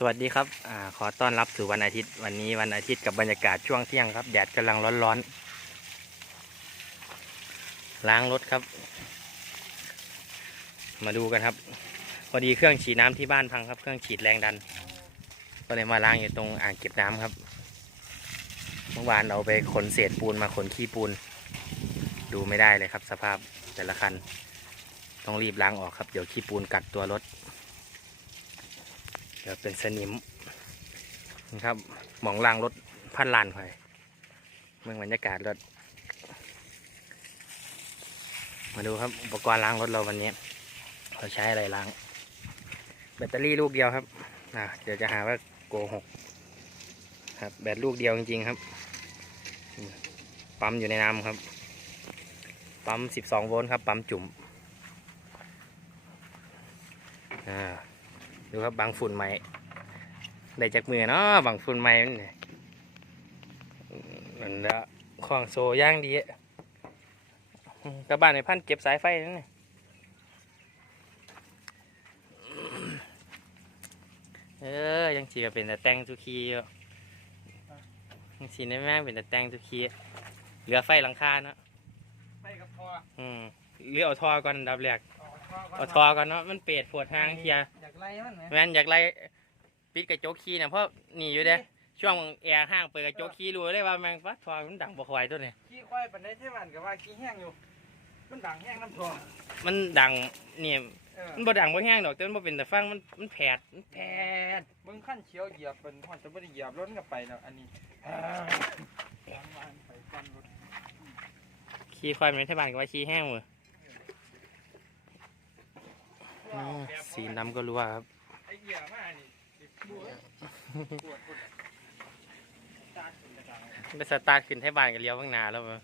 สวัสดีครับอขอต้อนรับสู่วันอาทิตย์ วันนี้วันอาทิตย์กับบรรยากาศช่วงเที่ยงครับ แดดกำลังร้อนๆ ล้างรถครับ มาดูกันครับ พอดีเครื่องฉีดน้ำที่บ้านพังครับ เครื่องฉีดแรงดัน ก็เลยมาล้างอยู่ตรงอ่างเก็บน้ำครับ เมื่อวานเอาไปขนเศษปูนมาขนขี้ปูน ดูไม่ได้เลยครับ สภาพแต่ละคัน ต้องรีบล้างออกครับ เดี๋ยวขี้ปูนกัดตัวรถ ดี๋ยวเป็นสนิมนะครับมองล่างรถพันลานไปเมืองบรรยากาศรถ มาดูครับอุปกรณ์ล้างรถเราวันนี้เราใช้อะไรล้าง แบตเตอรี่ลูกเดียวครับอะเดี๋ยวจะหาว่าโกหกครับแบตลูกเดียวจริงๆครับ ปั๊มอยู่ในน้ำครับ ปั๊ม 12 โวลต์ครับ ปั๊มจุ่มอ่า ดูครับบางฝุ่นใหม่ได้จากมือเนาะบางฝุ่นใหม่มันเนี่ยมันละของโซย่างดีอะอืมกระบานในพันเก็บสายไฟนั่นนี่เออ ยังชีก็เป็นแต่แต่งทุกคีอยู่ยังชีในแม่งเป็นแต่แต่งทุกคีเหลือไฟหลังคาเนาะไปกับพออืมเหลือเอาทอก่อนอันดับแรก เอาท่อก่อนเอาทอก่อนเนาะมันเปียดปวดทางเคลียร์อยากไล่มันไหมแม่นอยากไล่ปิดกระจกขี้นะเพราะหนีอยู่เด้ช่วงแอร์ห้างเปิดกระจกขี้รู้เลยว่าแมงฟัดทอมันดังบ่คอยตัวนี้ขี้ควายปันได้ใช่มันกับว่าขี้แห้งอยู่ มันดังแห้งน้ำท่อมันดังเนี่ยเออมันบ่ดังบ่แห้งดอกแต่มันบ่เป็นแต่ฟังมันมันแผดมันแผดมึงขั้นเขียวเหยียบเป็นพอนจะไม่ได้เหยียบรถกับไปแล้วอันนี้อ่าล้างบ้านไปกันรถขี้ควายมันเทศบาลก็ว่าขี้แห้งเว้ย อืมสีดำก็รู้ว่าครับ ไอ้เหยียมานี่ดิปวดปวดปวดตาขึ้นกระจังไปสตาร์ทขึ้นเทศบาลก็เลี้ยวข้างหน้าแล้วเว้ย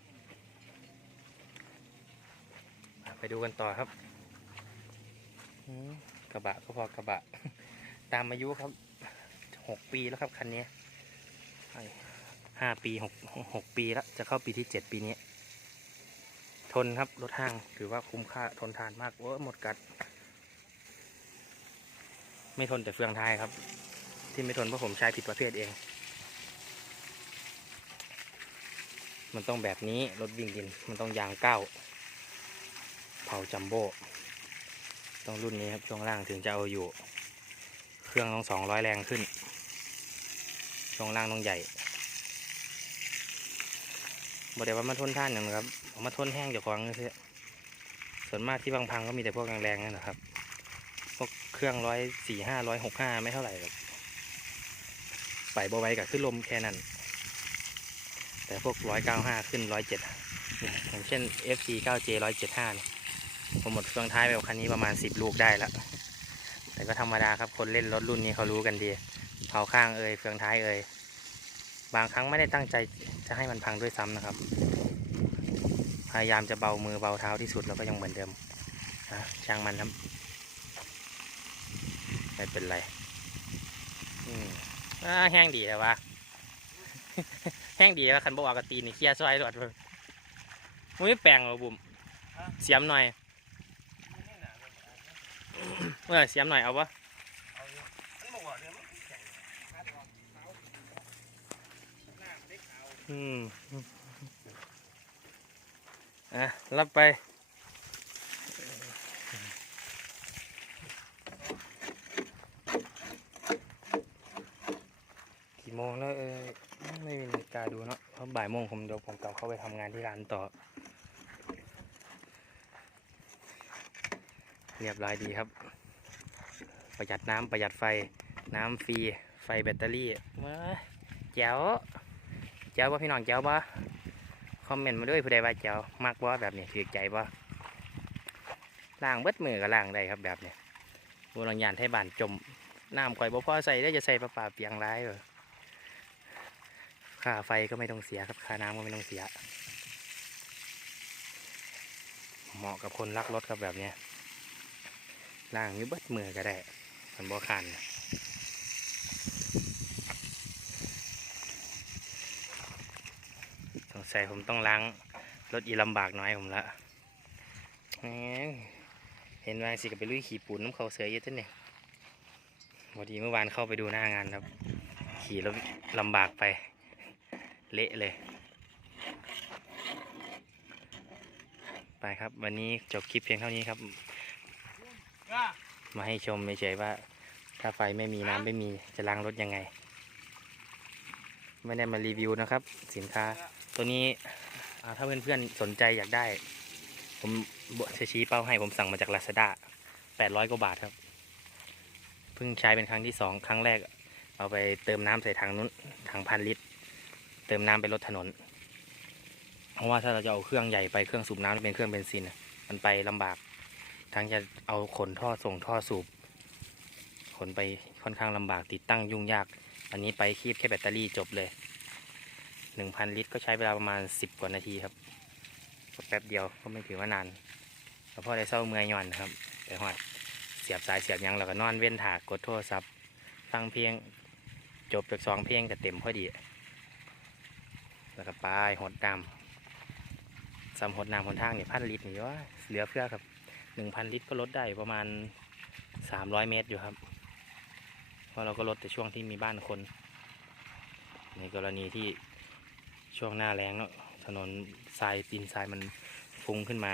อะไปดูกันต่อครับอืมกระบะก็พอกระบะ ตามอายุครับหกปีแล้วครับคันนี้ห้าปีหกหกปีแล้วจะเข้าปีที่เจ็ดปีนี้ ทนครับรถห้างถือว่าคุ้มค่าทนทานมากโอ้หมดกัด ไม่ทนแต่เฟืองท้ายครับ ที่ไม่ทนเพราะผมใช้ผิดประเภทเอง มันต้องแบบนี้รถวิ่งดิน มันต้องยางเก้าเผาจัมโบ้ต้องรุ่นนี้ครับช่วงล่างถึงจะเอาอยู่ เครื่องต้องสองร้อยแรงขึ้นช่วงล่างต้องใหญ่บอกเดี๋ยวว่ามาทนท่านอย่างนะครับเอามาทนแห้งจากของนี่สิส่วนมากที่พังๆก็มีแต่พวกแรงๆนั่นแหละครับ พวกเครื่องร้อยสี่ห้าร้อยหกห้าไม่เท่าไหร่หรอกไปบไว้กับขึ้นลมแค่นั้น แต่พวกร้อยเก้าห้าขึ้นร้อยเจ็ดอย่างเช่น FC 9J ร้อยเจ็ดห้านี่ยผมหมดเครื่องท้ายไปกับคันนี้ประมาณสิบลูกได้แล้วแต่ก็ธรรมดาครับคนเล่นรถรุ่นนี้เขารู้กันดีเผาข้างเอ่ยเฟืองท้ายเอ่ยบางครั้งไม่ได้ตั้งใจจะให้มันพังด้วยซ้ำนะครับ พยายามจะเบามือเบาเท้าที่สุดแล้วก็ยังเหมือนเดิมนะช่างมันครับ ไม่เป็นไรอืมอ่าแห้งดีแล้ววะแห้งดีแล้วคันบอกว่ากระตีนี่เคลียร์ซอยรถเลยมึงไม่แปลงเหรอบุ๋มเสียมหน่อยเออเสียมหน่อยเอาปะเอาอยู่มันบอกว่าเดี๋ยวมันแข็งขาดออกขาวหน้ามันได้ขาว อืมอะรับไป กี่ โมงแล้วเออไม่มีนาฬิกาดูเนาะเพราะบ่ายโมงผมเดี๋ยวผมกลับเข้าไปทำงานที่ร้านต่อ เรียบร้อยดีครับ ประหยัดน้ำประหยัดไฟน้ำฟรีไฟแบตเตอรี่เมื่อแจ๋วแจ๋วป่พี่น้องแจ๋วป่คอมเมนต์มาด้วยผู้ใดว่าแจ๋วมากว่าแบบนี้ถือใจป่ล้างเบิดมือก็ล้างได้ครับแบบนี้บนหลังยานไทยบ้านจมน้ำข่อยบ่พอใส่ได้จะใส่ปลาปลาเปียงร้ายเหรอ ค่าไฟก็ไม่ต้องเสียครับ ค่าน้ำก็ไม่ต้องเสีย เหมาะกับคนรักรถครับแบบเนี้ยล่างยุบเบิดมือก็ได้มันบ่คันสงสัยผมต้องล้างรถอีลำบากน้อยผมละเห็นว่าสิกับไปลุยขี่ปูนน้ำเขาเสือเยอะจังเนี่ยพอดีเมื่อวานเข้าไปดูหน้างานครับ ขี่รถลำบากไป เละเลย ไปครับ วันนี้จบคลิปเพียงเท่านี้ครับก็มาให้ชมเฉยๆว่า ถ้าไฟไม่มีน้ำไม่มีจะล้างรถยังไง ไม่ได้มารีวิวนะครับ สินค้า ตัวนี้อ่าถ้าเพื่อนๆสนใจอยากได้ ผมจะชี้เป้าให้ผมสั่งมาจาก Lazada 800กว่าบาทครับ เพิ่งใช้เป็นครั้งที่สองครั้งแรก เอาไปเติมน้ำใส่ถังนู้นถังพันลิตร เติมน้ำไปลดถนน เพราะว่าถ้าเราจะเอาเครื่องใหญ่ไปเครื่องสูบน้ำที่เป็นเครื่องเบนซินน่ะมันไปลำบาก ทั้งจะเอาขนท่อส่งท่อสูบ ขนไปค่อนข้างลำบากติดตั้งยุ่งยาก อันนี้ไปคีบแค่แบตเตอรี่จบเลยหนึ่งพันลิตรก็ใช้เวลาประมาณสิบกว่านาทีครับแป๊บเดียวก็ไม่ถือว่านานแล้วพ่อได้เศร้าเมื่อยหย่อนนะครับไปหอดเสียบสายเสียบยังแล้วก็นอนเว้นถากกดโทรศัพท์ฟังเพลงจบจากสองเพลงก็เต็มพอดี แล้วก็ไปหดน้ำซ้ำหดน้ำหนทางนี่พันลิตรนี่ว่าเหลือเพื่อครับหนึ่งพันลิตรก็ลดได้ประมาณสามร้อยเมตรอยู่ครับเพราะเราก็ลดแต่ช่วงที่มีบ้านคน ในกรณีที่ช่วงหน้าแรงเนาะถนนทรายดินทรายมันฟุ้งขึ้นมา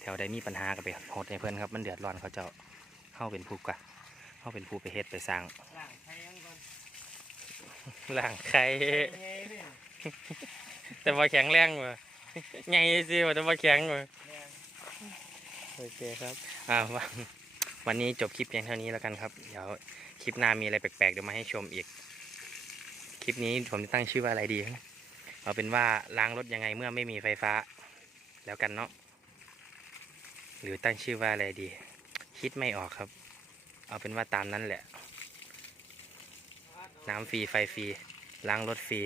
แถวใดมีปัญหาก็ไปโหดในเพื่อนครับ มันเดือดร้อนเขาจะเข้าเป็นผู้กะเข้าเป็นผู้ไปเฮ็ดไปสร้าง ล่างใครยังใครแต่ว่าแข็งแรงว่ะไงสิว่าแต่ว่าแข็งว่ะโอเคครับอ่าวันวันนี้จบคลิปเพียงเท่านี้แล้วกันครับ เดี๋ยวคลิปหน้ามีอะไรแปลกๆเดี๋ยวมาให้ชมอีก คลิปนี้ผมจะตั้งชื่อว่าอะไรดีเอาเป็นว่าล้างรถยังไงเมื่อไม่มีไฟฟ้า แล้วกันเนาะหรือตั้งชื่อว่าอะไรดี คิดไม่ออกครับ เอาเป็นว่าตามนั้นแหละ น้ำฟรีไฟฟรีล้างรถฟรี